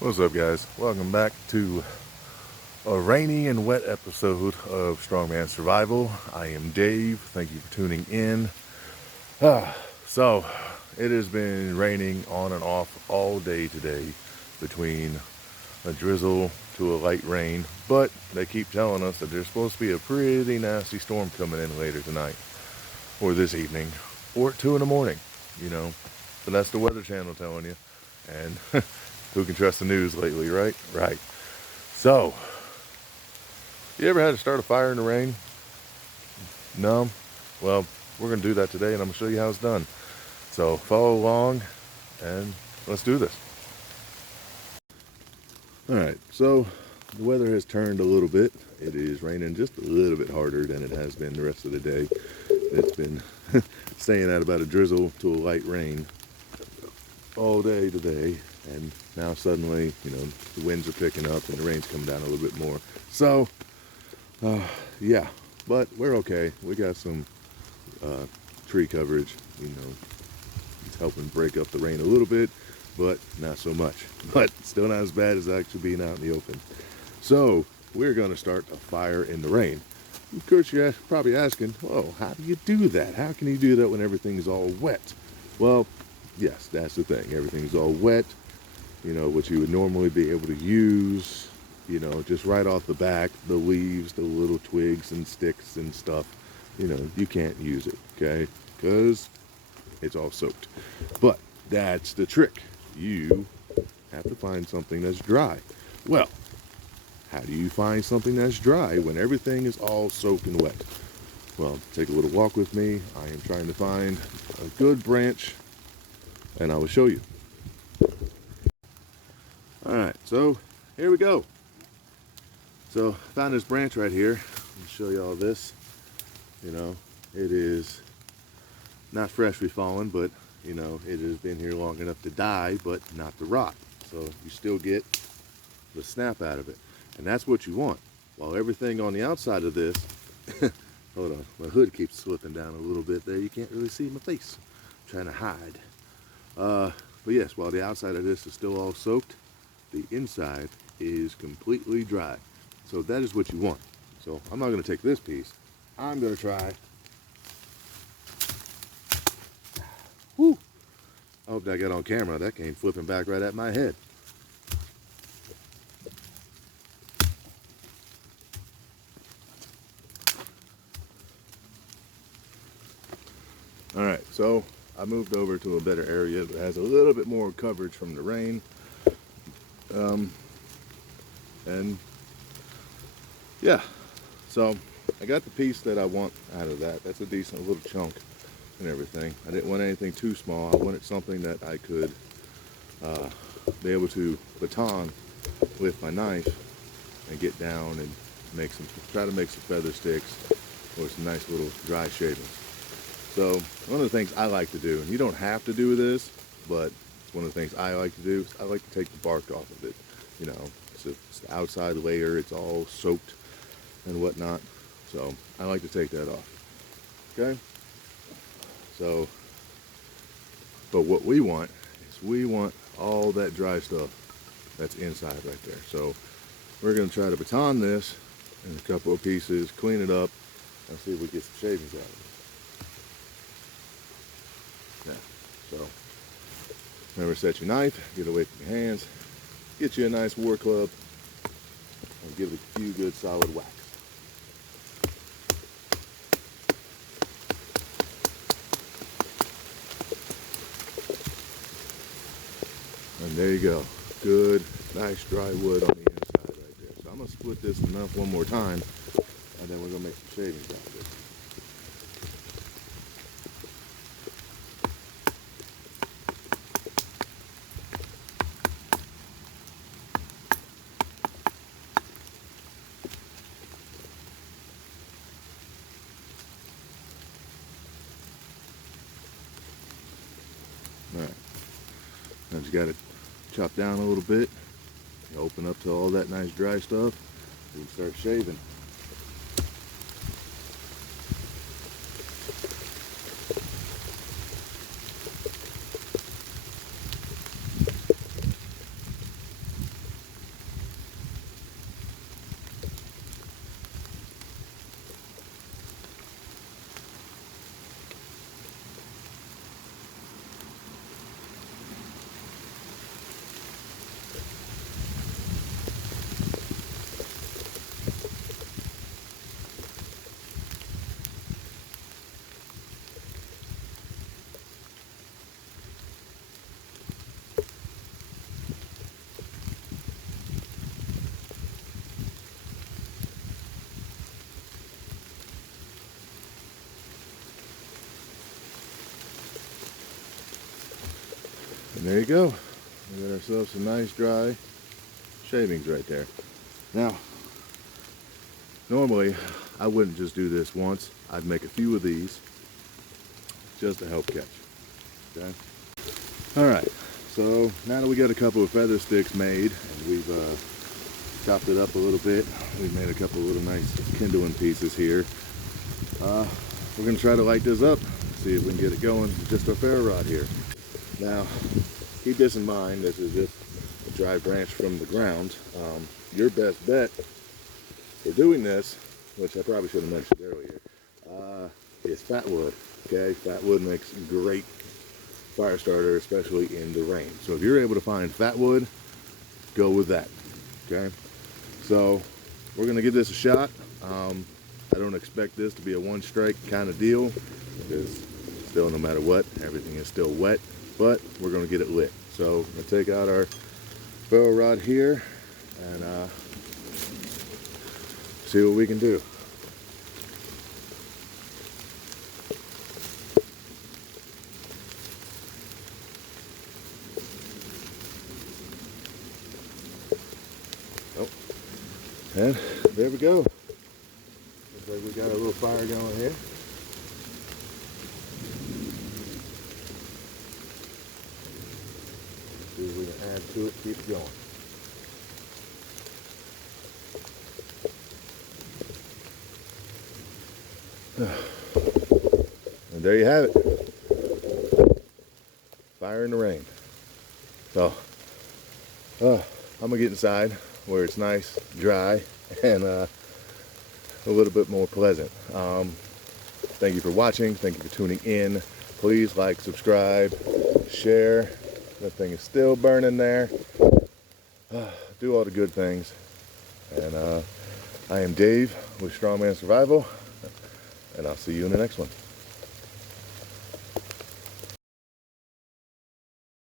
What's up, guys? Welcome back to a rainy and wet episode of Strongman Survival. I am Dave. Thank you for tuning in. So, it has been raining on and off all day today, between a drizzle to a light rain, but they keep telling us that there's supposed to be a pretty nasty storm coming in later tonight, or this evening, or at 2 in the morning, you know. But that's the Weather Channel telling you. And who can trust the news lately, right? Right. So, you ever had to start a fire in the rain? No? Well, we're going to do that today, and I'm going to show you how it's done. So, follow along, and let's do this. Alright, so the weather has turned a little bit. It is raining just a little bit harder than it has been the rest of the day. It's been staying at about a drizzle to a light rain all day today, and now suddenly, the winds are picking up and the rain's coming down a little bit more. So, yeah, but we're okay. We got some tree coverage, it's helping break up the rain a little bit, but not so much. But still not as bad as actually being out in the open. So, we're going to start a fire in the rain. Of course, you're probably asking, oh, how do you do that? How can you do that when everything's all wet? Well, yes, that's the thing. Everything's all wet. What you would normally be able to use, just right off the back, the leaves, the little twigs and sticks and stuff, you can't use it, okay? Because it's all soaked. But that's the trick. You have to find something that's dry. Well, how do you find something that's dry when everything is all soaked and wet? Well, take a little walk with me. I am trying to find a good branch, and I will show you. Alright, so here we go. So I found this branch right here. Let me show you all this. It is not freshly fallen, but it has been here long enough to die, but not to rot. So you still get the snap out of it. And that's what you want. While everything on the outside of this, hold on, my hood keeps slipping down a little bit there. You can't really see my face. I'm trying to hide. But yes, while the outside of this is still all soaked, the inside is completely dry. So that is what you want. So I'm not going to take this piece. I'm going to try. Woo! I hope that got on camera. That came flipping back right at my head. Alright, so I moved over to a better area that has a little bit more coverage from the rain. And yeah, so I got the piece that I want out of that. That's a decent little chunk and everything. I didn't want anything too small. I wanted something that I could be able to baton with my knife and get down and try to make some feather sticks or some nice little dry shavings. So one of the things I like to do, and you don't have to do this, but it's one of the things I like to do, is I like to take the bark off of it. It's the outside layer, it's all soaked and whatnot. So I like to take that off. Okay? So, but what we want is we want all that dry stuff that's inside right there. So we're going to try to baton this in a couple of pieces, clean it up, and see if we get some shavings out of it. Now, so remember, set your knife, get away from your hands, get you a nice war club, and give it a few good solid whacks. And there you go. Good, nice dry wood on the inside right there. So I'm going to split this enough one more time, and then we're going to make some shavings out of it. Alright, now you got it chopped down a little bit. You open up to all that nice dry stuff. You can start shaving. there you go. We got ourselves some nice dry shavings right there. Now, normally I wouldn't just do this once. I'd make a few of these just to help catch. Okay. All right. So now that we got a couple of feather sticks made and we've chopped it up a little bit, we've made a couple of little nice kindling pieces here. We're gonna try to light this up, see if we can get it going with just our ferro rod here. Now, keep this in mind, this is just a dry branch from the ground. Your best bet for doing this, which I probably should have mentioned earlier, is fat wood. Okay, fat wood makes great fire starter, especially in the rain. So if you're able to find fat wood, go with that. Okay, so we're gonna give this a shot. I don't expect this to be a one strike kind of deal, because still, no matter what, everything is still wet, but we're gonna get it lit. So I'm gonna take out our ferro rod here and see what we can do. Oh, and there we go. Looks like we got a little fire going here. See if we can add to it, keep it going. And there you have it. Fire in the rain. So, I'm gonna get inside where it's nice, dry, and a little bit more pleasant. Thank you for watching. Thank you for tuning in. Please like, subscribe, share. That thing is still burning there. Do all the good things. And I am Dave with Strongman Survival, and I'll see you in the next one.